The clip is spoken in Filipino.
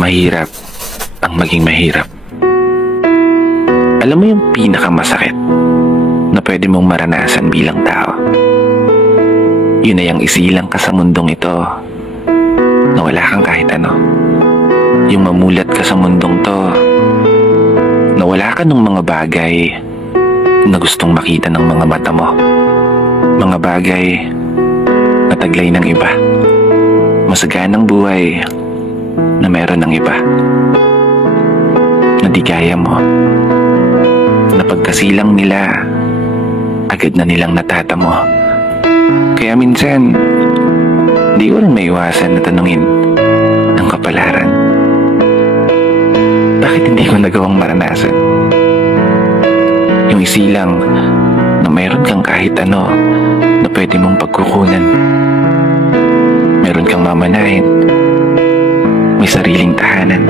Mahirap ang maging mahirap. Alam mo yung pinakamasakit na pwede mong maranasan bilang tao? Yun na yung isilang ka sa mundong ito na wala kang kahit ano. Yung mamulat ka sa mundong to na wala ka ng mga bagay na gustong makita ng mga mata mo. Mga bagay na taglay ng iba. Masaganang buhay na meron ng iba. Na di kaya mo. Na pagkasilang nila, agad na nilang natatamo. Kaya minsan, di ko rin maiwasan na tanungin ang kapalaran. Bakit hindi ko nagawang maranasan? Yung isilang na mayroon kang kahit ano na pwede mong pagkukunan. Meron kang mamanahin. May sariling tahanan.